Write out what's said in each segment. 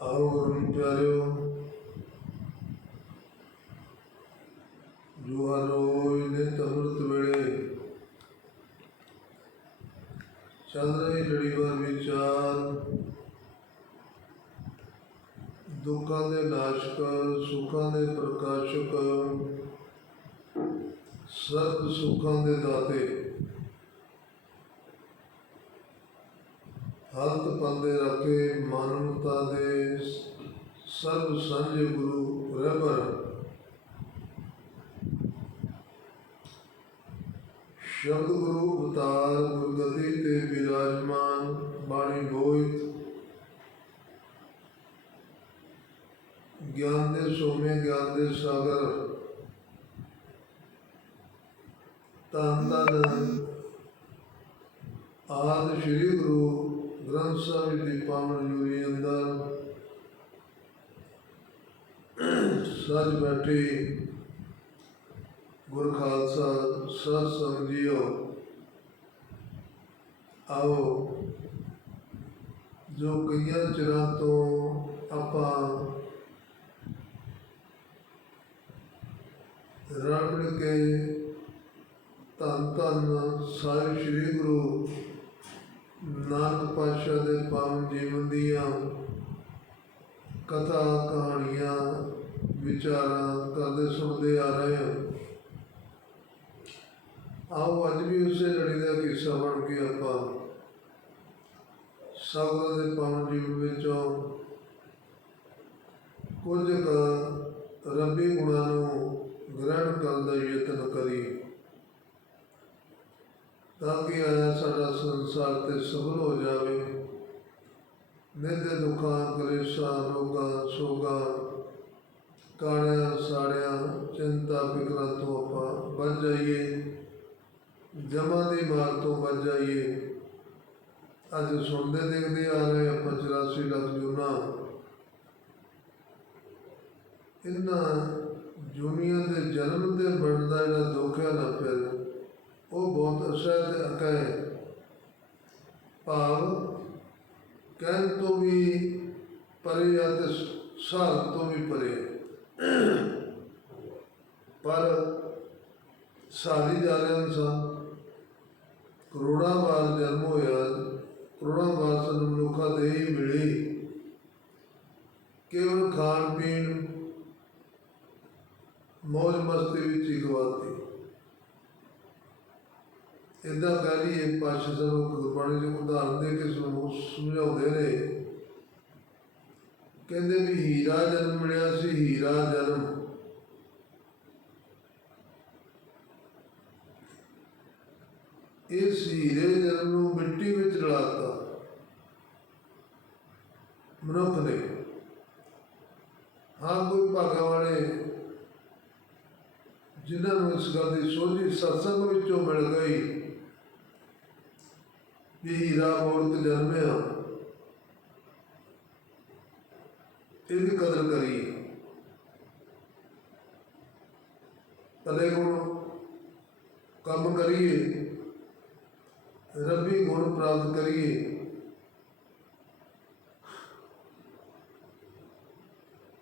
ਆਓ ਗੁਰੂ ਪਿਆਰਿਓ। ਜੋ ਹਰ ਰੋਜ਼ ਨਿਤ ਵੇਲੇ ਚੱਲ ਰਹੀ ਲੜੀਵਾਰ ਵਿਚਾਰ, ਦੁੱਖਾਂ ਦੇ ਨਾਸ਼ਕ, ਸੁੱਖਾਂ ਦੇ ਪ੍ਰਕਾਸ਼ਕ, ਸਰਬ ਸੁੱਖਾਂ ਦੇ ਦਾਤੇ ਹਲਤ ਪੰਦੇ ਰੱਖੇ ਮਾਨਵਤਾ ਦੇ ਸਰਬ ਸਾਂਝੇ ਗੁਰੂ ਰਹਿਬਰ ਸ਼ਬਦ ਗੁਰੂ ਅਵਤਾਰ ਗੁਰਗਤੀ ਤੇ ਵਿਰਾਜਮਾਨ ਬਾਣੀ ਬੋਇਤ ਗਿਆਨ ਦੇ ਸੋਮੇ, ਗਿਆਨ ਦੇ ਸਾਗਰ। ਧੰਨ ਧੰਨ ਆਦ ਸ਼੍ਰੀ ਗੁਰੂ ਗ੍ਰੰਥ ਸਾਹਿਬ ਦੀ ਪਾਵਨ ਜੁਰੀ ਅੰਦਰ। ਸੱਜ ਬੈਠੇ ਗੁਰ ਖਾਲਸਾ, ਸਤ ਸੰਗ ਆਓ, ਜੋ ਕਈਆਂ ਚਿਰਾਂ ਤੋਂ ਆਪਾਂ ਰਲ ਕੇ ਧੰਨ ਧੰਨ ਸਾਹਿਬ ਸ੍ਰੀ ਗੁਰੂ ਨਾਨਕ ਪਾਤਸ਼ਾਹ ਦੇ ਪਾਵਨ ਜੀਵਨ ਦੀਆਂ ਕਥਾ, ਕਹਾਣੀਆਂ, ਵਿਚਾਰਾਂ ਕਰਦੇ ਸੁਣਦੇ ਆ ਰਹੇ ਹਾਂ। ਆਓ ਅੱਜ ਵੀ ਉਸੇ ਲੜੀ ਦਾ ਕਿੱਸਾ ਬਣ ਕੇ ਆਪਾਂ ਸਤਿਗੁਰਾਂ ਦੇ ਪਾਵਨ ਜੀਵਨ ਵਿੱਚੋਂ ਕੁਝ ਕੁ ਰੱਬੀ ਗੁਣਾਂ ਨੂੰ ਗ੍ਰਹਿਣ ਕਰਨ ਦਾ ਯਤਨ ਕਰੀ ਤਾਂ ਕਿ ਆਇਆ ਸਾਡਾ ਸੰਸਾਰ ਤੇ ਸਫਲ ਹੋ ਜਾਵੇ। ਨਿੰਦੇ ਦੇ ਦੁੱਖਾਂ, ਕਲੇਸ਼ਾਂ, ਰੋਗਾਂ, ਸੋਗਾਂ, ਕਾਣਿਆਂ, ਸਾੜਿਆਂ, ਚਿੰਤਾ ਫਿਕਰਾਂ ਤੋਂ ਆਪਾਂ ਬਚ ਜਾਈਏ। ਜਮਾ ਦੀ ਮਾਰ ਤੋਂ ਬਚ ਜਾਈਏ। ਅੱਜ ਸੁਣਦੇ ਦੇਖਦੇ ਆ ਰਹੇ ਆਪਾਂ 84 ਲੱਖ ਜੂਨਾ। ਇਹਨਾਂ ਜੁਨੀਆਂ ਦੇ ਜਨਮ ਤੇ ਬਣਨ ਦਾ ਜਿਹੜਾ ਦੁੱਖ ਹੈ ਨਾ ਫਿਰ ਉਹ ਬਹੁਤ ਅਸਹਿ ਤੇ ਅਕਹਿ। ਭਾਵ ਕਹਿਣ ਤੋਂ ਵੀ ਪਰੇ ਆ ਤੇ ਸਾਲ ਤੋਂ ਵੀ ਪਰੇ। ਪਰ ਸਾਰੀ ਜਾ ਰਹੇ ਇਨਸਾਨ ਕਰੋੜਾਂ ਵਾਰ ਜਨਮ ਹੋਇਆ ਕਰੋੜਾਂ ਵਾਰ ਸਾਨੂੰ ਮਨੁੱਖਾ ਦੇ ਹੀ ਮਿਲੀ। ਕੇਵਲ ਖਾਣ ਪੀਣ ਮੌਜ ਮਸਤੀ ਵਿੱਚ ਹੀ ਗਵਾਤੀ ਇਦਾਂ ਕਹਿ ਲਈਏ, ਪਾਸ਼ਾ ਸਾਹਿਬ ਗੁਰਬਾਣੀ ਦੇ ਉਦਾਹਰਨ ਦੇ ਕੇ ਸਾਨੂੰ ਸਮਝਾਉਂਦੇ ਨੇ। ਕਹਿੰਦੇ ਵੀ ਹੀਰਾ ਜਨਮ ਮਿਲਿਆ ਸੀ, ਹੀਰਾ ਜਨਮ। ਇਸ ਹੀਰੇ ਜਨਮ ਨੂੰ ਮਿੱਟੀ ਵਿੱਚ ਰਲਾਤਾ। ਮਨੁੱਖ ਨੇ। ਹਾਂ, ਕੋਈ ਭਾਗਾ ਵਾਲੇ ਜਿਨ੍ਹਾਂ ਨੂੰ ਇਸ ਗੱਲ ਦੀ ਸੋਝੀ ਸਤਸੰਗ ਵਿੱਚੋਂ ਮਿਲ ਗਈ ਵੀ ਹੀਰਾ ਮੂਰਤ ਜਨਮਿਆ। ਇਹਦੀ ਕਦਰ ਕਰੀਏ ਕਦੇ ਗੁਣ ਕੰਮ ਕਰੀਏ। ਰੱਬੀ ਗੁਣ ਪ੍ਰਾਪਤ ਕਰੀਏ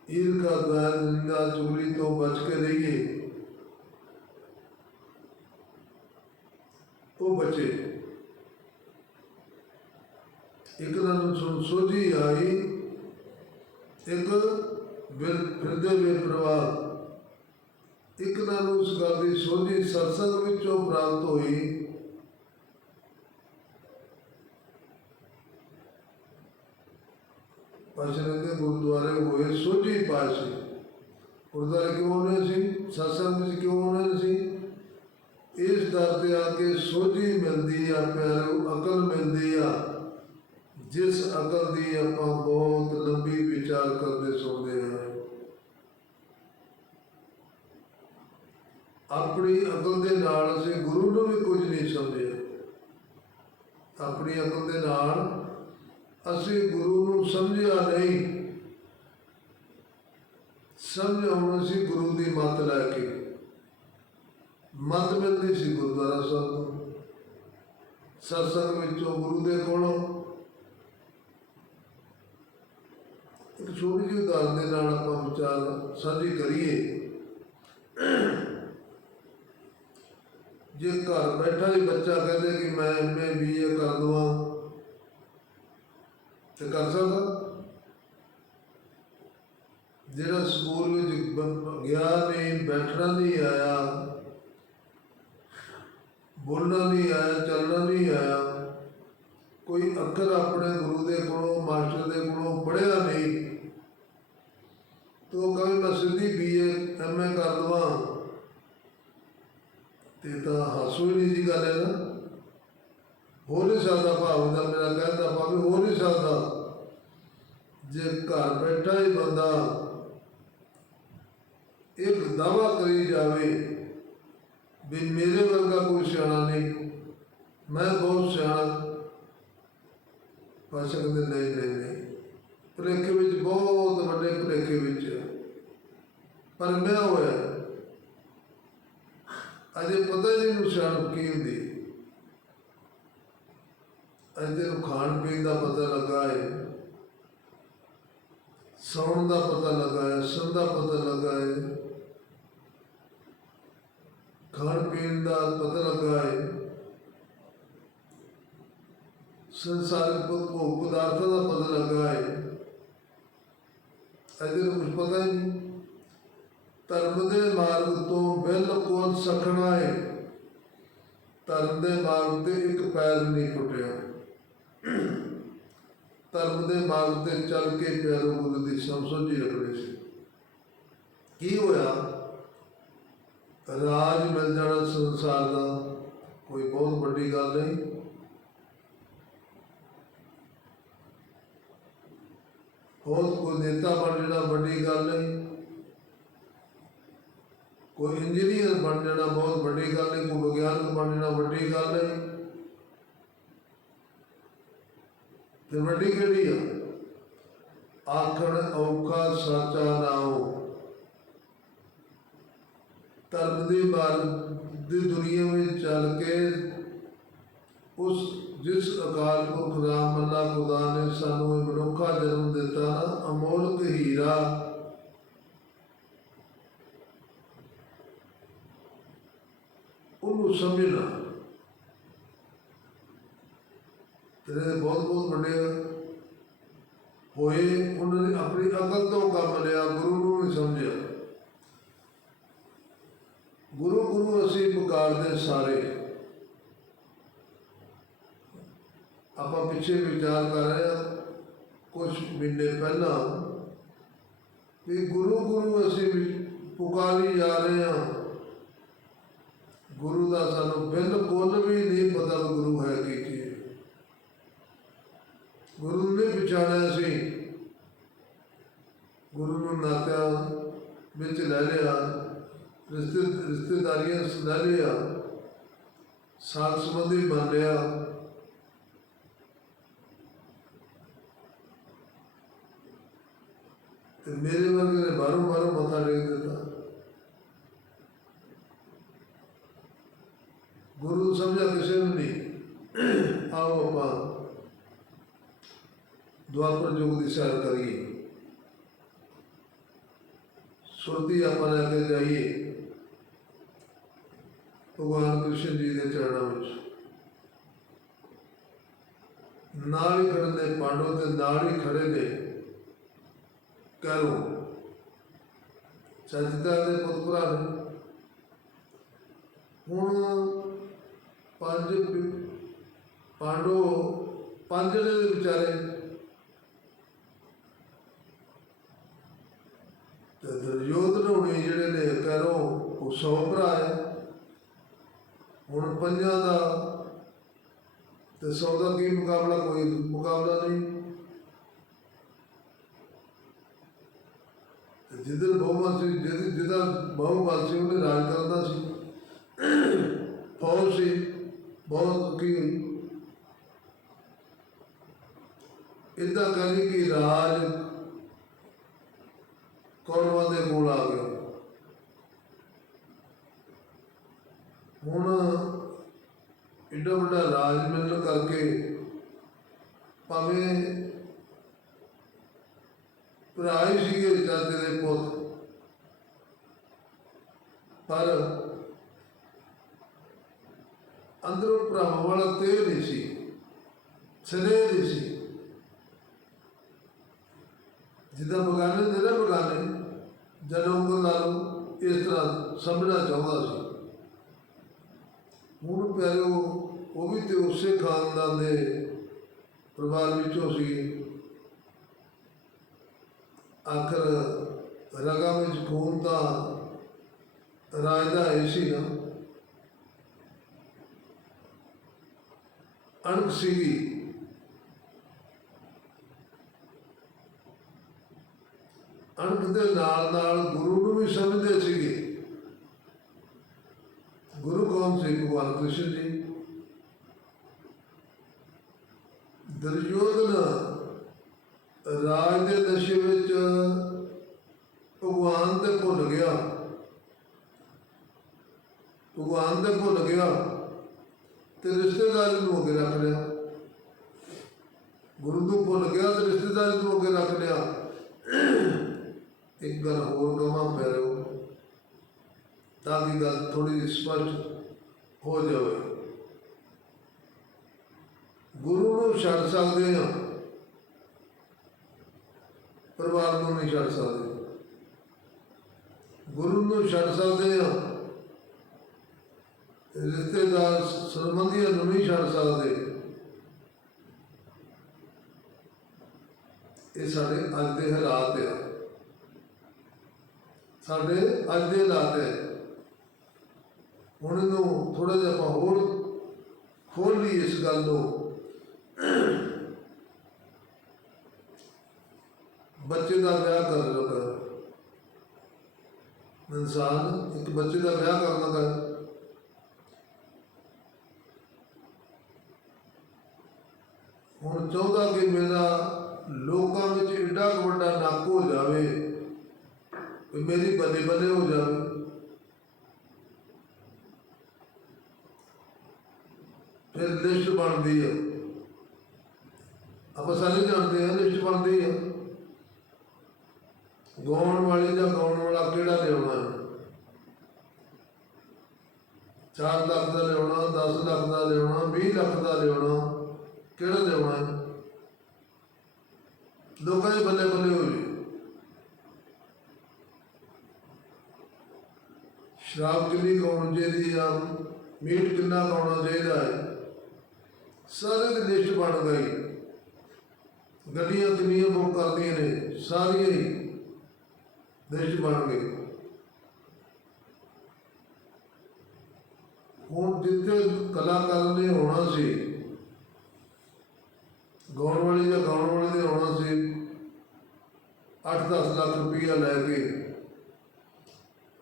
ਈਰਖਾ ਦਵੈਰ ਨਿੰਦਾ ਚੁਗਲੀ ਤੋਂ ਬਚ ਕੇ ਰਹੀਏ ਉਹ ਬਚੇ ਇੱਕ ਦਿਨ ਸੁਣ ਸੋਝੀ ਆਈ ਇੱਕ ਬਿਰ ਫਿਰਦੇ ਵੇ ਪ੍ਰਵਾਹ ਇੱਕ ਦਿਨ ਉਸ ਗੱਲ ਦੀ ਸੋਝੀ ਸਤਸੰਗ ਵਿੱਚੋਂ ਪ੍ਰਾਪਤ ਹੋਈ ਗੁਰਦੁਆਰੇ ਹੋਏ, ਸੋਝੀ ਪਾਸ਼ੀ। ਗੁਰਦੁਆਰੇ ਕਿਉਂ ਹੋਣੇ ਸੀ ਸਤਸੰਗ ਵਿੱਚ ਕਿਉਂ ਹੋਣੇ ਸੀ ਇਸ ਦਰ ਤੇ ਆ ਕੇ ਸੋਝੀ ਮਿਲਦੀ ਆ, ਪਿਆਰੋ, ਅਕਲ ਮਿਲਦੀ ਆ। ਜਿਸ ਅਕਲ ਦੀ ਆਪਾਂ ਬਹੁਤ ਲੰਬੀ ਵਿਚਾਰ ਕਰਦੇ ਸੁਣਦੇ ਹਾਂ ਆਪਣੀ ਅਕਲ ਦੇ ਨਾਲ ਅਸੀਂ ਗੁਰੂ ਨੂੰ ਵੀ ਕੁਝ ਨਹੀਂ ਸਮਝਿਆ ਆਪਣੀ ਅਕਲ ਦੇ ਨਾਲ ਅਸੀਂ ਗੁਰੂ ਨੂੰ ਸਮਝਿਆ ਨਹੀਂ। ਸਮਝ ਸਮਝਾਉਣਾ ਸੀ ਗੁਰੂ ਦੀ ਮੱਤ ਲੈ ਕੇ। ਮੱਤ ਮਿਲਦੀ ਸੀ ਗੁਰਦੁਆਰਾ ਸਾਹਿਬ ਤੋਂ। ਸਤਸੰਗ ਵਿੱਚੋਂ ਗੁਰੂ ਦੇ ਕੋਲੋਂ। ਇੱਕ ਛੋਟੀ ਜਿਹੀ ਉਦਾਹਰਨ ਦੇ ਨਾਲ ਆਪਾਂ ਵਿਚਾਰ ਸਾਂਝੀ ਕਰੀਏ। ਜੇ ਘਰ ਬੈਠਾ ਹੀ ਬੱਚਾ ਕਹਿੰਦੇ ਕਿ ਮੈਂ ਐਮਏ ਬੀਏ ਕਰ ਦਵਾਂ ਤੇ ਕਰ ਸਕਦਾ ਜਿਹੜਾ ਸਕੂਲ ਵਿੱਚ ਗਿਆ ਨਹੀਂ ਬੈਠਣਾ ਨਹੀਂ ਆਇਆ, ਬੋਲਣਾ ਨਹੀਂ ਆਇਆ, ਚੱਲਣਾ ਨਹੀਂ ਆਇਆ, ਕੋਈ ਅੱਖਰ ਆਪਣੇ ਗੁਰੂ ਦੇ ਕੋਲੋਂ, ਮਾਸਟਰ ਦੇ ਕੋਲੋਂ ਪੜ੍ਹਿਆ ਨਹੀਂ, ਤੋ ਕਹੇ ਮੈਂ ਸਿੱਧੀ ਬੀਏ ਐਮਏ ਕਰ ਦਵਾਂ, ਤੇ ਤਾਂ ਹਾਸੋ ਹੀ ਨਹੀਂ ਜੀ ਗੱਲ ਹੈ ਨਾ ਹੋ ਨਹੀਂ ਸਕਦਾ ਭਾਵ ਦਾ ਮੇਰਾ ਕਹਿੰਦਾ ਭਾਵੇਂ ਹੋ ਨਹੀਂ ਸਕਦਾ। ਜੇ ਘਰ ਬੈਠਾ ਹੀ ਬੰਦਾ ਇੱਕ ਦਾਵਾ ਕਰੀ ਜਾਵੇ ਵੀ ਮੇਰੇ ਵਰਗਾ ਕੋਈ ਸਿਆਣਾ ਨਹੀਂ, ਮੈਂ ਬਹੁਤ ਸਿਆਣਾ, ਪਾਸ਼ਾ ਕਹਿੰਦੇ ਨਹੀਂ ਨਹੀਂ ਨਹੀਂ ਭੁਲੇਖੇ ਵਿੱਚ, ਬਹੁਤ ਵੱਡੇ ਭੁਲੇਖੇ ਵਿੱਚ। ਪਰ ਮੈਂ ਹੋਇਆ, ਅਜੇ ਪਤਾ ਨਹੀਂ ਨੂੰ ਸਿਆਣਪ ਕੀ ਹੁੰਦੀ। ਅਜੇ ਨੂੰ ਖਾਣ ਪੀਣ ਦਾ ਪਤਾ ਲੱਗਾ ਹੈ ਸੌਣ ਦਾ ਪਤਾ ਲੱਗਾ ਹੈ ਸੁਣ ਦਾ ਪਤਾ ਲੱਗਾ ਹੈ ਖਾਣ ਪੀਣ ਦਾ ਪਤਾ ਲੱਗਾ ਹੈ ਸੰਸਾਰਿਕ ਭੋਗ ਪਦਾਰਥਾਂ ਦਾ ਪਤਾ ਲੱਗਾ ਹੈ ਅਜੇ ਨੂੰ ਕੁਝ ਪਤਾ ਨਹੀਂ। ਧਰਮ ਦੇ ਮਾਰਗ ਤੋਂ ਬਿਲਕੁਲ ਸਖਣਾ ਹੈ ਧਰਮ ਦੇ ਮਾਰਗ ਤੇ ਇੱਕ ਪੈਰ ਨਹੀਂ ਟੁੱਟਿਆ ਧਰਮ ਦੇ ਮਾਰਗ ਤੇ ਚੱਲ ਕੇ ਪਿਆਰੋ ਗੁਰੂ ਦੀ ਸਮਝੀ ਰੱਖਣੀ ਸੀ। ਕੀ ਹੋਇਆ? ਰਾਜ ਮਿਲ ਜਾਣਾ ਸੰਸਾਰ ਦਾ ਕੋਈ ਬਹੁਤ ਵੱਡੀ ਗੱਲ ਨਹੀਂ। ਹੋਰ ਕੋਈ ਨੇਤਾ ਬਣ ਜਾਣਾ ਵੱਡੀ ਗੱਲ ਨਹੀਂ। ਕੋਈ ਇੰਜੀਨੀਅਰ ਬਣ ਜਾਣਾ ਬਹੁਤ ਵੱਡੀ ਗੱਲ ਨਹੀਂ। ਕੋਈ ਵਿਗਿਆਨਕ ਬਣ ਜਾਣਾ ਵੱਡੀ ਗੱਲ ਨਹੀਂ। ਤੇ ਵੱਡੀ ਕਿਹੜੀ ਆ? ਆਖਣ ਔਖਾ ਸਾਚਾ ਨਾਉ ਧਰਮ ਦੀ ਮਾਰਗ ਦੀ ਦੁਨੀਆ ਵਿੱਚ ਚੱਲ ਕੇ ਉਸ ਜਿਸ ਅਕਾਲ ਪੁਰਖ ਰਾਮ ਅੱਲਾ ਖੁਦਾ ਨੇ ਸਾਨੂੰ ਇਹ ਮਨੁੱਖਾ ਜਨਮ ਦਿੱਤਾ ਨਾ, ਅਮੋਲਕ ਹੀਰਾ। ਉਹਨੂੰ ਸਮਝਣਾ। ਤੇਰੇ ਬਹੁਤ ਬਹੁਤ ਵੱਡੇ ਹੋਏ, ਉਹਨਾਂ ਨੇ ਆਪਣੀ ਅਕਲ ਤੋਂ ਕੰਮ ਲਿਆ, ਗੁਰੂ ਨੂੰ ਨਹੀਂ ਸਮਝਿਆ। ਗੁਰੂ ਗੁਰੂ ਅਸੀਂ ਪੁਕਾਰਦੇ ਸਾਰੇ। ਆਪਾਂ ਪਿੱਛੇ ਵਿਚਾਰ ਕਰ ਰਹੇ ਹਾਂ ਕੁਝ ਮਹੀਨੇ ਪਹਿਲਾਂ ਵੀ ਗੁਰੂ ਗੁਰੂ ਅਸੀਂ ਪੁਕਾਰੀ ਜਾ ਰਹੇ ਹਾਂ। ਗੁਰੂ ਦਾ ਸਾਨੂੰ ਬਿਲਕੁਲ ਵੀ ਨਹੀਂ ਪਤਾ ਗੁਰੂ ਹੈ ਕੀ। ਗੁਰੂ ਨੇ ਪਛਾਣਿਆ ਸੀ। ਗੁਰੂ ਨੂੰ ਨਾਤਿਆਂ ਵਿੱਚ ਲੈ ਲਿਆ, ਰਿਸ਼ਤੇ, ਰਿਸ਼ਤੇਦਾਰੀਆਂ ਚ ਲੈ ਲਿਆ ਸਾਥ ਸੰਬੰਧੀ ਬਣ ਲਿਆ। ਤੇ ਮੇਰੇ ਵਰਗੇ ਨੇ ਬਾਹਰੋਂ ਬਾਹਰੋਂ ਮੱਥਾ ਟੇਕ ਦਿੱਤਾ। ਗੁਰੂ ਸਮਝਾ ਕਿਸੇ ਨੂੰ ਨਹੀਂ। ਆਓ ਆਪਾਂ ਦੁਆਪਰ ਯੁੱਗ ਦੀ ਸੈਰ ਕਰੀਏ। ਸੁਰਤੀ ਆਪਾਂ ਲੈ ਕੇ ਜਾਈਏ। ਭਗਵਾਨ ਕ੍ਰਿਸ਼ਨ ਜੀ ਦੇ ਚਰਨਾਂ ਵਿੱਚ। ਨਾਲ ਹੀ ਖੜੇ ਨੇ ਪਾਂਡਵ ਤੇ ਨਾਲ ਹੀ ਖੜੇ ਨੇ ਕਰੋ ਸਜਦਾ ਦੇ ਪੁੱਤ ਭਰਾ ਹੁਣ ਪੰਜ ਪਾਂਡੋ ਪੰਜ ਦੇ ਵਿਚਾਰੇ। ਤੇ ਦੁਰਯੋਧਨ ਹੋਣੀ ਜਿਹੜੇ ਨੇ ਕਰੋ ਉਹ ਸੌ ਭਰਾ ਹੈ। ਹੁਣ ਪੰਜਾਂ ਦਾ ਤੇ ਸੌ ਦਾ ਕੀ ਮੁਕਾਬਲਾ? ਕੋਈ ਮੁਕਾਬਲਾ ਨਹੀਂ। ਜਿੱਧਰ ਜਿੱਦਨ ਬਹੁਮਤ ਸੀ ਜਿਹਦੀ ਜਿਹਦਾ ਬਹੁਮਤ ਸੀ, ਉਹਨੇ ਰਾਜ ਕਰਦਾ ਸੀ। ਫੌਜ ਸੀ, ਬਹੁਤ ਕੀ। ਇਦਾਂ ਕਹਿੰਦੇ ਕਿ ਰਾਜ ਕੌਰਵਾਂ ਦੇ ਕੋਲ ਆ ਗਿਆ ਹੁਣ ਇੱਡਾ ਵੱਡਾ ਰਾਜ ਮਿਲਣ ਕਰਕੇ ਭਾਵੇਂ ਭਰਾ ਹੀ ਸੀਗੇ ਚਾਚੇ ਦੇ ਪੁੱਤ ਪਰ ਅੰਦਰੋਂ ਭਰਾਵਾਂ ਵਾਲਾ ਤੇਲ ਨਹੀਂ ਸੀ ਸਨੇ ਨਹੀਂ ਸੀ ਜਿੱਦਾਂ ਬਗਾਨੇ ਦੇ ਨਾ ਬਗਾਨੇ ਜਦੋਂ ਉਹ ਲਾ ਲਓ ਇਸ ਤਰ੍ਹਾਂ ਸਮਝਣਾ ਚਾਹੁੰਦਾ ਸੀ। ਹੁਣ ਪਿਆਰਿਓ, ਉਹ ਵੀ ਤੇ ਉਸੇ ਖਾਨਦਾਨ ਦੇ ਪਰਿਵਾਰ ਵਿੱਚੋਂ ਸੀ। ਆਖਰ ਰਗਾ ਵਿੱਚ ਖੂਨ ਦਾ ਰਾਜ ਦਾ ਹੈ ਸੀ ਨਾ। ਅਣਖ ਸੀਗੀ। ਅਣਖ ਦੇ ਨਾਲ ਨਾਲ ਗੁਰੂ ਨੂੰ ਵੀ ਸਮਝਦੇ ਸੀਗੇ। ਗੁਰੂ ਕੌਣ ਸੀ ਭਗਵਾਨ ਕ੍ਰਿਸ਼ਨ ਜੀ ਦੁਰਯੋਧਨ ਰਾਜ ਦੇ ਨਸ਼ੇ ਵਿੱਚ ਭਗਵਾਨ ਤੇ ਭੁੱਲ ਗਿਆ। ਭਗਵਾਨ ਤੇ ਭੁੱਲ ਗਿਆ ਤੇ ਰਿਸ਼ਤੇਦਾਰ ਨੂੰ ਅੱਗੇ ਰੱਖ ਲਿਆ। ਗੁਰੂ ਨੂੰ ਭੁੱਲ ਗਿਆ ਤੇ ਰਿਸ਼ਤੇਦਾਰੀ ਨੂੰ ਅੱਗੇ ਰੱਖ ਲਿਆ। ਇੱਕ ਗੱਲ ਹੋਰ ਕਹਾਂ ਪਿਆਰਿਓ ਤਾਂ ਕਿ ਗੱਲ ਥੋੜੀ ਸਪਸ਼ਟ ਹੋ ਜਾਵੇ। ਗੁਰੂ ਨੂੰ ਛੱਡ ਸਕਦੇ ਹਾਂ। ਪਰਿਵਾਰ ਨੂੰ ਨਹੀਂ ਛੱਡ ਸਕਦੇ। ਗੁਰੂ ਨੂੰ ਛੱਡ ਸਕਦੇ ਹਾਂ। ਰਿਸ਼ਤੇਦਾਰ ਸਰਬੰਧੀਆਂ ਨੂੰ ਨਹੀਂ ਛੱਡ ਸਕਦੇ। ਇਹ ਸਾਡੇ ਅੱਜ ਦੇ ਹਾਲਾਤ ਆ। ਸਾਡੇ ਅੱਜ ਦੇ ਹਾਲਾਤ ਹੈ ਹੁਣ ਇਹਨੂੰ ਥੋੜਾ ਜਿਹਾ ਆਪਾਂ ਹੋਰ ਖੋਲ ਲਈ ਇਸ ਗੱਲ ਨੂੰ। ਬੱਚੇ ਦਾ ਵਿਆਹ ਕਰ ਲਗਾ ਇਨਸਾਨ ਇੱਕ ਬੱਚੇ ਦਾ ਵਿਆਹ ਕਰ ਲੱਗਾ ਹੁਣ ਚਾਹੁੰਦਾ ਕਿ ਮੇਰਾ ਲੋਕਾਂ ਵਿੱਚ ਏਡਾ ਵੱਡਾ ਨੱਕ ਹੋ ਜਾਵੇ, ਕਿ ਮੇਰੀ ਬੱਲੇ ਬੱਲੇ ਹੋ ਜਾਵੇ। ਫਿਰ ਲਿਸਟ ਬਣਦੀ ਹੈ ਆਪਾਂ ਸਾਰੇ ਜਾਣਦੇ ਹਾਂ ਲਿਸਟ ਬਣਦੀ ਹੈ ਗਾਉਣ ਵਾਲੀ ਦਾ ਗਾਉਣ ਵਾਲਾ ਕਿਹੜਾ ਲਿਆਉਣਾ ਹੈ? 4 ਲੱਖ ਦਾ ਲਿਆਉਣਾ 10 ਲੱਖ ਦਾ ਲਿਆਉਣਾ 20 ਲੱਖ ਦਾ ਲਿਆਉਣਾ, ਕਿਹੜਾ ਲਿਆਉਣਾ ਹੈ? ਲੋਕਾਂ ਦੇ ਬੱਲੇ ਬੱਲੇ ਹੋ ਜੀ। ਸ਼ਰਾਬ ਕਿੰਨੀ ਖਾਣੀ ਚਾਹੀਦੀ ਆ? ਮੀਟ ਕਿੰਨਾ ਖਾਣਾ ਚਾਹੀਦਾ ਹੈ? ਸਾਰੇ ਦੀ ਲਿਸਟ ਬਣ ਗਈ ਗੱਡੀਆਂ ਕਿੰਨੀਆਂ ਬੁੱਕ ਕਰਦੀਆਂ ਨੇ, ਸਾਰੀਆਂ ਹੀ ਲਿਸਟ ਬਣ ਗਈ ਹੁਣ ਜਿੱਥੇ ਕਲਾਕਾਰ ਨੇ ਹੋਣਾ ਸੀ ਗਾਉਣ ਵਾਲੇ ਜਾਂ ਗਾਉਣ ਵਾਲੇ ਦੇ ਹੋਣਾ ਸੀ 8-10 ਲੱਖ ਰੁਪਈਆ ਲੈ ਕੇ।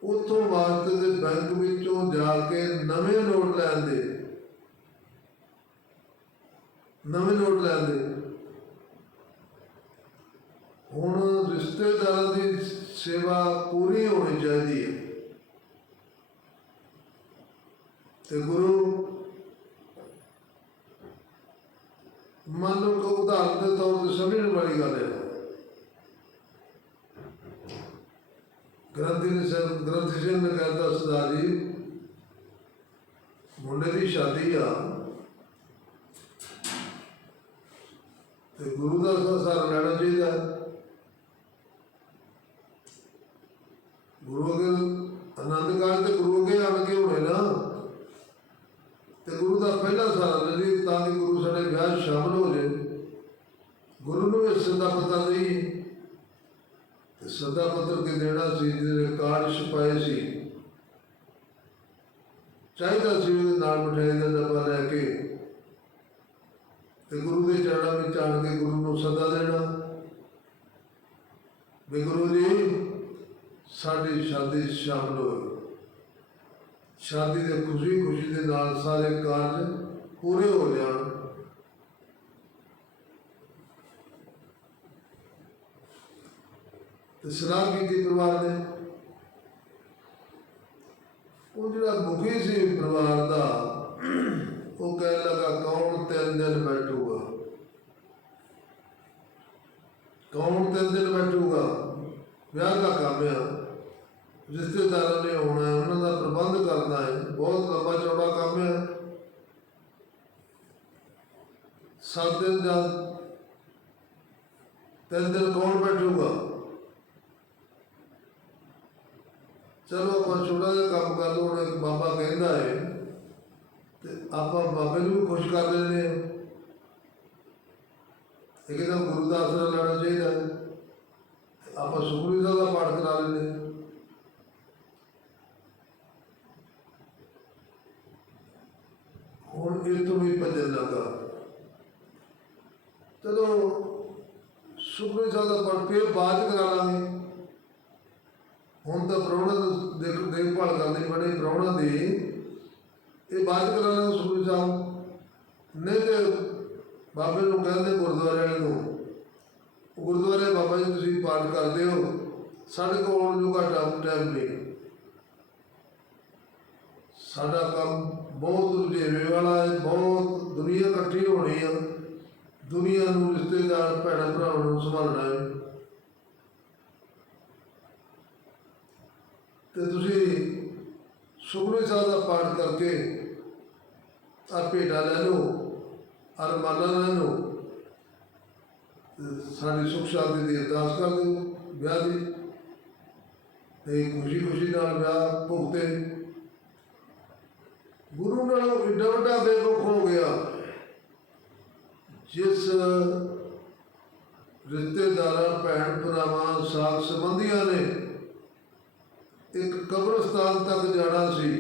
ਉੱਥੋਂ ਵਾਸਤੇ ਦੇ ਬੈਂਕ ਵਿੱਚੋਂ ਜਾ ਕੇ ਨਵੇਂ ਨੋਟ ਲੈਣ ਦੇ। ਨਵੇਂ ਨੋਟ ਲੈਣ ਦੇ ਹੁਣ ਰਿਸ਼ਤੇਦਾਰਾਂ ਦੀ ਸੇਵਾ ਪੂਰੀ ਹੋਣੀ ਚਾਹੀਦੀ ਹੈ। ਤੇ ਗੁਰੂ, ਮੰਨ ਲਓ ਕਿ ਉਦਾਹਰਨ ਦੇ ਤੌਰ ਤੇ ਸਮਝਣ ਵਾਲੀ ਗੱਲ ਹੈ। ਗ੍ਰੰਥੀ ਨੇ ਸਰ, ਗ੍ਰੰਥੀ ਸਿੰਘ ਨੇ ਕਹਿੰਦਾ ਸਰਦਾਰ ਜੀ, ਮੁੰਡੇ ਦੀ ਸ਼ਾਦੀ ਆ। ਤੇ ਗੁਰੂ ਦਾ ਸੰਸਾਰ ਲੈਣਾ ਚਾਹੀਦਾ ਹੈ। ਗੁਰੂ ਅਗਰ ਆਨੰਦ ਕਾਲ ਤੇ ਗੁਰੂ ਅੱਗੇ ਆਣ ਕੇ ਹੋਣੇ ਨਾ ਤੇ ਗੁਰੂ ਦਾ ਪਹਿਲਾ ਸਹਾਰਾ ਲੈ ਲਈ ਤਾਂ ਕਿ ਗੁਰੂ ਸਾਡੇ ਵਿਆਹ 'ਚ ਸ਼ਾਮਲ ਹੋ ਜਾਏ ਗੁਰੂ ਨੂੰ ਇਸ ਦਾ ਪਤਾ ਨਹੀਂ ਤੇ ਸਦਾ ਪੱਤਰ ਕੇ ਦੇਣਾ ਸੀ ਜਿਹਦੇ ਕਾਰਡ ਛਪਾਏ ਸੀ ਚਾਹੀਦਾ ਸੀ ਉਹਦੇ ਨਾਲ ਮਠਿਆਈ ਦਾ ਡੱਬਾ ਲੈ ਕੇ ਤੇ ਗੁਰੂ ਦੇ ਚਰਨਾਂ ਵਿੱਚ ਆਣ ਕੇ ਗੁਰੂ ਨੂੰ ਸਦਾ ਦੇਣਾ। ਵੀ ਗੁਰੂ ਜੀ, ਸਾਡੀ ਸ਼ਾਦੀ 'ਚ ਸ਼ਾਮਲ ਹੋਏ ਸ਼ਾਦੀ ਦੇ ਖੁਸ਼ੀ ਖੁਸ਼ੀ ਦੇ ਨਾਲ ਸਾਰੇ ਕਾਰਜ ਪੂਰੇ ਹੋ ਜਾਣ। ਤੇ ਸਲਾਹ ਕੀਤੀ ਪਰਿਵਾਰ ਨੇ ਉਹ ਜਿਹੜਾ ਮੁਖੀ ਸੀ ਪਰਿਵਾਰ ਦਾ, ਉਹ ਕਹਿਣ ਲੱਗਾ, ਕੌਣ ਤਿੰਨ ਦਿਨ ਬੈਠੂਗਾ ਕੌਣ ਤਿੰਨ ਦਿਨ ਬੈਠੂਗਾ ਵਿਆਹ ਦਾ ਕੰਮ ਆ ਰਿਸ਼ਤੇਦਾਰਾਂ ਨੇ ਆਉਣਾ ਹੈ ਉਹਨਾਂ ਦਾ ਪ੍ਰਬੰਧ ਕਰਨਾ ਹੈ ਬਹੁਤ ਲੰਬਾ ਚੌੜਾ ਕੰਮ ਹੈ ਸੱਤ ਦਿਨ ਜਾਂ ਤਿੰਨ ਦਿਨ ਕੌਣ ਬੈਠੂਗਾ ਚਲੋ ਆਪਾਂ ਛੋਟਾ ਜਿਹਾ ਕੰਮ ਕਰ ਲਓ ਹੁਣ ਇੱਕ ਬਾਬਾ ਕਹਿੰਦਾ ਹੈ ਤੇ ਆਪਾਂ ਬਾਬੇ ਨੂੰ ਵੀ ਖੁਸ਼ ਕਰ ਲੈਂਦੇ ਹਾਂ ਇੱਕ ਤਾਂ ਗੁਰੂ ਦਾ ਆਸਰਾ ਲੈਣਾ ਚਾਹੀਦਾ ਆਪਾਂ ਸੁਖਮਨੀ ਸਾਹਿਬ ਦਾ ਪਾਠ ਕਰਾ ਲੈਂਦੇ ਹੁਣ ਇਹ ਤੋਂ ਵੀ ਭਜਨ ਲੱਗਾ। ਚਲੋ ਸੁਖਮਨੀ ਦਾ ਪਾਠ ਕੇ ਬਾਅਦ ਕਰਾ ਲਾਂਗੇ। ਹੁਣ ਤਾਂ ਪ੍ਰਾਹੁਣਾ ਦਾ ਦੇਖਭਾਲ ਕਰਨੀ ਬੜੇ ਪ੍ਰਾਹੁਣਾ ਦੀ। ਇਹ ਬਾਅਦ ਕਰਾ ਲਾਂਗੇ ਸੁਖਮਨੀ ਸਾਹਿਬ। ਨਹੀਂ ਤੇ ਬਾਬੇ ਨੂੰ ਕਹਿੰਦੇ ਗੁਰਦੁਆਰੇ ਵਾਲੇ ਨੂੰ ਗੁਰਦੁਆਰੇ ਬਾਬਾ ਜੀ ਤੁਸੀਂ ਪਾਠ ਕਰਦੇ ਹੋ, ਸਾਡੇ ਕੋਲ ਆਉਣ ਨੂੰ ਘੱਟ ਟਾਈਮ ਨਹੀਂ ਸਾਡਾ ਕੰਮ ਬਹੁਤ ਰੁਝੇਵੇ ਵਾਲਾ ਹੈ, ਬਹੁਤ ਦੁਨੀਆ ਇਕੱਠੀ ਹੋਣੀ ਆ, ਦੁਨੀਆ ਨੂੰ ਰਿਸ਼ਤੇਦਾਰ ਭੈਣਾਂ ਭਰਾਵਾਂ ਨੂੰ ਸੰਭਾਲਣਾ ਹੈ। ਤੇ ਤੁਸੀਂ ਸੁਖਮਨੀ ਸਾਹਿਬ ਦਾ ਪਾਠ ਕਰਕੇ ਆ ਭੇਟਾ ਲੈ ਲਓ। ਅਰ ਮਾਲਾ ਲੈ ਸਾਡੀ ਸੁਖ ਸ਼ਾਂਤੀ ਦੀ ਅਰਦਾਸ ਕਰ ਦਿਓ, ਵਿਆਹ ਦੀ। ਤੇ ਖੁਸ਼ੀ ਖੁਸ਼ੀ ਨਾਲ ਵਿਆਹ ਭੁਗਤੇ। ਗੁਰੂ ਨਾਲੋਂ ਏਡਾ ਵੱਡਾ ਬੇਵਕੂਫ ਹੋ ਗਿਆ, ਜਿਸ ਰਿਸ਼ਤੇਦਾਰਾਂ ਭੈਣ ਭਰਾਵਾਂ ਸਾਥ ਸੰਬੰਧੀਆਂ ਨੇ ਇੱਕ ਕਬਰਸਤਾਨ ਤੱਕ ਜਾਣਾ ਸੀ।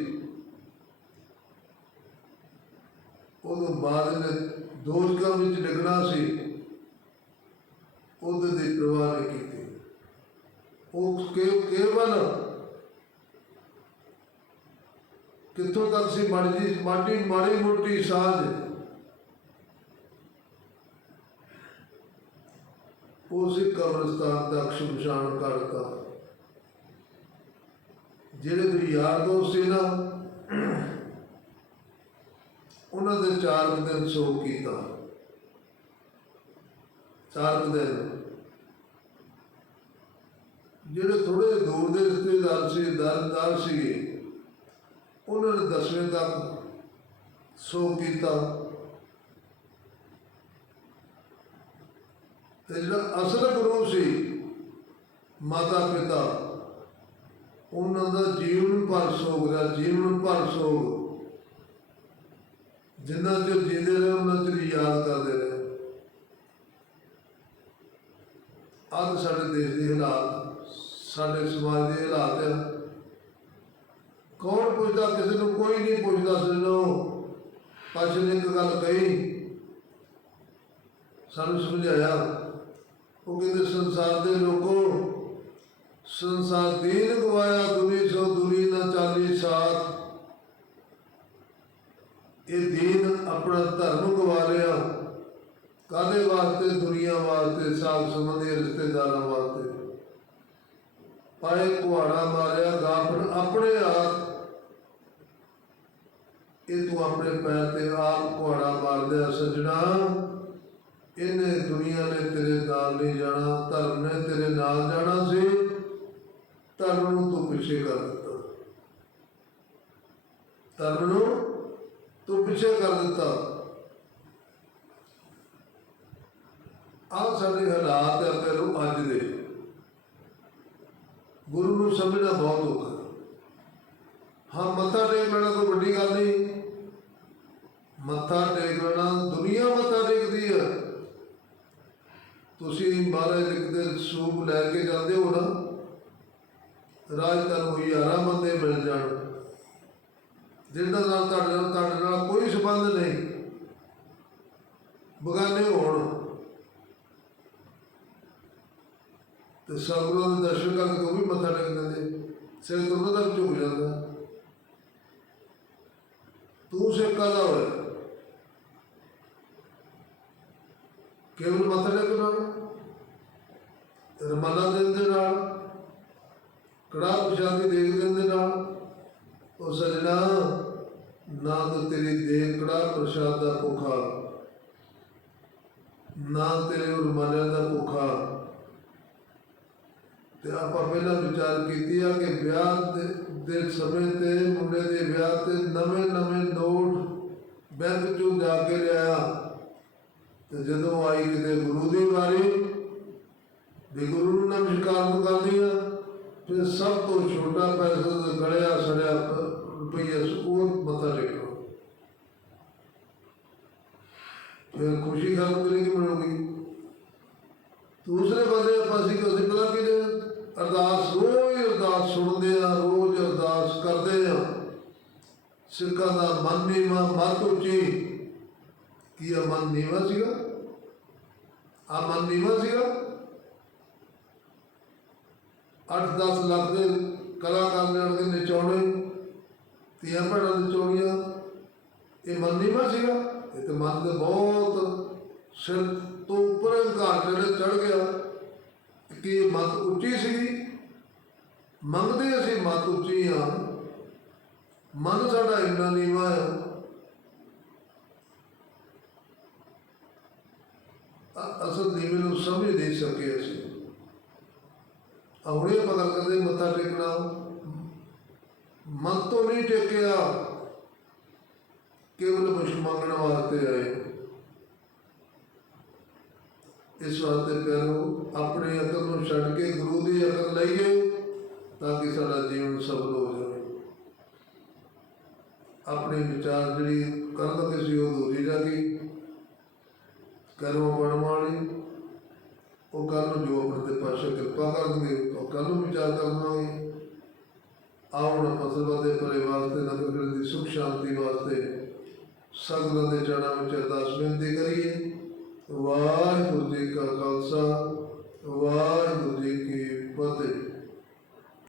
ਉਦੋਂ ਬਾਅਦ ਨੇ ਦੋਸ਼ਕਾਂ ਵਿੱਚ ਡਿੱਗਣਾ ਸੀ, ਉਹਦੇ ਦੀ ਪ੍ਰਵਾਹ ਨਹੀਂ ਕੀਤੀ। ਉਹ ਕੇਵਲ ਕਿੱਥੋਂ ਤੱਕ ਸੀ ਮਾੜੀ ਜੀ ਮਾੜੀ ਮੋਟੀ ਸਾਜ਼ ਉਸੇ ਕਬਰਸਤਾਨ ਤੱਕ ਸ਼ਮਸ਼ਾਨ ਕਰਤਾ ਜਿਹੜੇ ਵੀ ਯਾਰ ਦੋਸਤ ਸੀ ਨਾ ਉਹਨਾਂ ਦੇ ਚਾਰ ਕੁ ਦਿਨ ਸੋਗ ਕੀਤਾ ਚਾਰ ਕੁ ਦਿਨ ਜਿਹੜੇ ਥੋੜੇ ਦੂਰ ਦੇ ਰਿਸ਼ਤੇਦਾਰ ਸੀ, ਦਰਦਾਰ ਸੀਗੇ, ਉਹਨਾਂ ਨੇ ਦਸਵੇਂ ਤੱਕ ਸੋਗ ਕੀਤਾ ਤੇ ਜਿਹੜਾ ਅਸਲ ਗੁਰੂ ਸੀ ਮਾਤਾ ਪਿਤਾ ਉਹਨਾਂ ਦਾ ਜੀਵਨ ਭਰ ਸੋਗ ਦਾ ਜੀਵਨ ਭਰ ਸੋਗ। ਜਿੰਨਾ ਚਿਰ ਜੀਂਦੇ ਰਹੇ, ਉਹਨਾਂ ਚਿਰ ਯਾਦ ਕਰਦੇ ਰਹੇ। ਅੱਜ ਸਾਡੇ ਦੇਸ਼ ਦੇ ਹਾਲਾਤ, ਸਾਡੇ ਸਮਾਜ ਦੇ ਹਾਲਾਤ ਆ ਕੌਣ ਪੁੱਛਦਾ, ਕਿਸੇ ਨੂੰ ਕੋਈ ਨਹੀਂ ਪੁੱਛਦਾ, ਸੁਣੋ। ਪਾਸ਼ਾ ਨੇ ਇੱਕ ਗੱਲ ਕਹੀ, ਸਾਨੂੰ ਸਮਝਾਇਆ, ਉਹ ਕਹਿੰਦੇ, ਸੰਸਾਰ ਦੇ ਲੋਕੋ, ਸੰਸਾਰ ਦੀਨ ਗਵਾਇਆ ਦੁਨੀ ਨਾ ਚਾਲੀ ਸਾਥ ਇਹ ਦੀਨ ਆਪਣਾ ਧਰਮ ਗਵਾ ਲਿਆ ਕਾਦੇ ਵਾਸਤੇ? ਦੁਨੀਆ ਵਾਸਤੇ ਸਾਥ ਸੰਬੰਧੀ ਰਿਸ਼ਤੇਦਾਰਾਂ ਵਾਸਤੇ। ਪਾਏ ਕੁਹਾੜਾ ਮਾਰਿਆ, ਗਾਫਰ ਆਪਣੇ ਆਪ। ਇਹ ਤੂੰ ਆਪਣੇ ਪੈਰ ਤੇ ਆਪ ਕੁਹਾੜਾ ਮਾਰਦਿਆ ਸਜਣਾ। ਇਹਨੇ ਦੁਨੀਆ ਨੇ ਤੇਰੇ ਨਾਲ ਨਹੀਂ ਜਾਣਾ, ਧਰਮ ਨੇ ਤੇਰੇ ਨਾਲ ਜਾਣਾ ਸੀ। ਧਰਮ ਨੂੰ ਤੂੰ ਪਿੱਛੇ ਕਰ ਦਿੱਤਾ। ਧਰਮ ਨੂੰ ਪਿੱਛੇ ਕਰ ਦਿੱਤਾ। ਆਹ ਸਾਡੇ ਹਾਲਾਤ ਆ ਪਹਿਲੋਂ ਅੱਜ ਦੇ। ਗੁਰੂ ਨੂੰ ਸਮਝਣਾ ਬਹੁਤ ਔਖਾ। ਹਾਂ, ਮੱਥਾ ਟੇਕ ਲੈਣਾ ਕੋਈ ਵੱਡੀ ਗੱਲ ਨਹੀਂ। ਮੱਥਾ ਟੇਕ ਲੈਣਾ ਦੁਨੀਆ ਮੱਥਾ ਟੇਕਦੀ ਹੈ ਤੁਸੀਂ ਮਹਾਰਾਜ ਦੇ ਸੂਪ ਲੈ ਕੇ ਜਾਂਦੇ ਹੋ ਨਾ। ਰਾਜ ਤੁਹਾਨੂੰ ਹਜ਼ਾਰਾਂ ਬੰਦੇ ਜਿਹਨਾਂ ਨਾਲ ਤੁਹਾਡੇ ਨਾਲ ਤੁਹਾਡੇ ਨਾਲ ਕੋਈ ਸੰਬੰਧ ਨਹੀਂ। ਬਗਾਨੇ ਹੋਣ। ਤੇ ਸਤਿਗੁਰਾਂ ਦੇ ਦਰਸ਼ਨ ਕਰਕੇ ਉਹ ਵੀ ਮੱਥਾ ਟੇਕ ਦਿੰਦੇ। ਸਿਰ ਤੋਂ ਦਾ ਵੀ ਝੁਕ ਜਾਂਦਾ। ਤੂੰ ਸਿੱਖਾ ਦਾ ਹੋਇਆ? ਕੇਵਲ ਮੱਥਾ ਟੇਕ ਰਮਾਨਾ ਦੇਣ ਦੇ ਨਾਲ? ਕੜਾ ਪ੍ਰਸ਼ਾਦੀ ਦੇਖ ਦੇਣ ਦੇ ਨਾਲ? ਉਹ ਸਜਣਾ ਨਾ ਤਾਂ ਤੇਰੀ ਦੇਹ ਕੜਾ ਪ੍ਰਸ਼ਾਦ ਦਾ ਭੁੱਖਾ। ਨਾ ਤੇਰੇ ਰਮਾਨਾ ਦਾ ਭੁੱਖਾ। ਤੇ ਆਪਾਂ ਪਹਿਲਾਂ ਵਿਚਾਰ ਕੀਤੀ ਆ ਕਿ ਵਿਆਹ ਦੇ ਸਮੇਂ ਤੇ ਮੁੰਡੇ ਦੇ ਵਿਆਹ ਤੇ ਨਵੇਂ ਨਵੇਂ ਨੋਟ ਬੈਂਕ ਚੋਂ ਜਾ ਕੇ ਲਿਆ ਤੇ ਜਦੋਂ ਆਈ ਕਿਤੇ ਗੁਰੂ ਦੀ ਵਾਰੀ ਵੀ ਗੁਰੂ ਨੂੰ ਨਮਸਕਾਰ ਕਰਦੀ ਆ ਫਿਰ ਸਭ ਤੋਂ ਛੋਟਾ ਪੈਸਾ ਗੜਿਆ ਸੜਿਆ ਪ- ਰੁਪਈਆ ਸੀ, ਉਹ ਮੱਥਾ ਟੇਕੋ ਫਿਰ ਖੁਸ਼ੀ ਗੱਲ ਕਰੀ ਮਿਲੂਗੀ ਦੂਸਰੇ ਬੰਦੇ ਆਪਾਂ ਅਸੀਂ ਪਤਾ ਕਿ ਅਰਦਾਸ, ਰੋਜ਼ ਅਰਦਾਸ ਸੁਣਦੇ ਆ, ਰੋਜ਼ ਅਰਦਾਸ ਕਰਦੇ ਆ। ਸਿੱਖਾਂ ਦਾ ਮਨ ਨੀਵਾ ਮਤ ਉੱਚੀ। ਕੀ ਆ ਮਨ ਨੀਵਾ ਸੀਗਾ? ਆ ਮਨ ਨੀਵਾ ਸੀਗਾ? 8-10 ਲੱਖ ਦੇ ਕਲਾਕਾਰ ਲੈਣ ਦੇ ਨਿਚਾਉਣੇ ਤੀਆਂ ਭੈਣਾਂ ਦੇ ਚੋਣੀਆਂ। ਇਹ ਮਨ ਨੀਵਾ ਸੀਗਾ? ਇਹ ਤੇ ਮਨ ਦੇ ਬਹੁਤ ਸਿਰ ਤੋਂ ਉੱਪਰ ਘਰ ਜਿਹੜੇ ਚੜ ਗਿਆ ਕਿ ਇਹ ਮਤ ਉੱਚੀ ਸੀ। ਮੰਗਦੇ ਅਸੀਂ ਮਤ ਉੱਚੀ ਆ। ਮਨ ਸਾਡਾ ਇੰਨਾ ਨੀਵਾ ਆ। ਅ- ਅਸਲ ਨੀਵੇਂ ਨੂੰ ਸਮਝ ਨਹੀਂ ਸਕੇ ਅਸੀਂ। ਆਉਣੇ ਪਤਾ ਕਰਦੇ ਮੱਥਾ ਟੇਕਣਾ, ਮਨ ਤੋਂ ਨਹੀਂ ਟੇਕਿਆ। ਕੇਵਲ ਕੁਛ ਮੰਗਣ ਵਾਸਤੇ ਆਏ ਇਸ ਵਾਸਤੇ ਪਿਆਰੋ ਆਪਣੇ ਅਕਲ ਨੂੰ ਛੱਡ ਕੇ ਗੁਰੂ ਦੀ ਅਕਲ ਲਈਏ ਤਾਂ ਕਿ ਸਾਡਾ ਜੀਵਨ ਸਫਲ ਹੋ ਜਾਵੇ। ਆਪਣੇ ਵਿਚਾਰ ਜਿਹੜੀ ਕਰਨ ਲੱਗੇ ਸੀ ਉਹ ਦੂਰੀ ਰਹਿ ਗਈ ਕਰਮ ਬਣਨ ਵਾਲੀ, ਉਹ ਕੱਲ ਨੂੰ ਜੋ ਆਪਣੇ ਤੇ ਪਾਸ਼ਾ ਕਿਰਪਾ ਕਰਨਗੇ, ਉਹ ਕੱਲ ਨੂੰ ਵਿਚਾਰ ਕਰਨਾਗੇ। ਆਉਣ ਫਸਲ ਦੇ ਭਲੇ ਵਾਸਤੇ ਨਗਰ ਕੀਰਤਨ ਦੀ ਸੁਖ ਸ਼ਾਂਤੀ ਵਾਸਤੇ ਸਗਲਾਂ ਦੇ ਚੜਾਂ ਵਿੱਚ ਅਰਦਾਸ ਬੇਨਤੀ ਕਰੀਏ। ਵਾਹਿਗੁਰੂ ਜੀ ਕਾ ਖਾਲਸਾ, ਵਾਹਿਗੁਰੂ ਜੀ ਕੀ ਫਤਿਹ।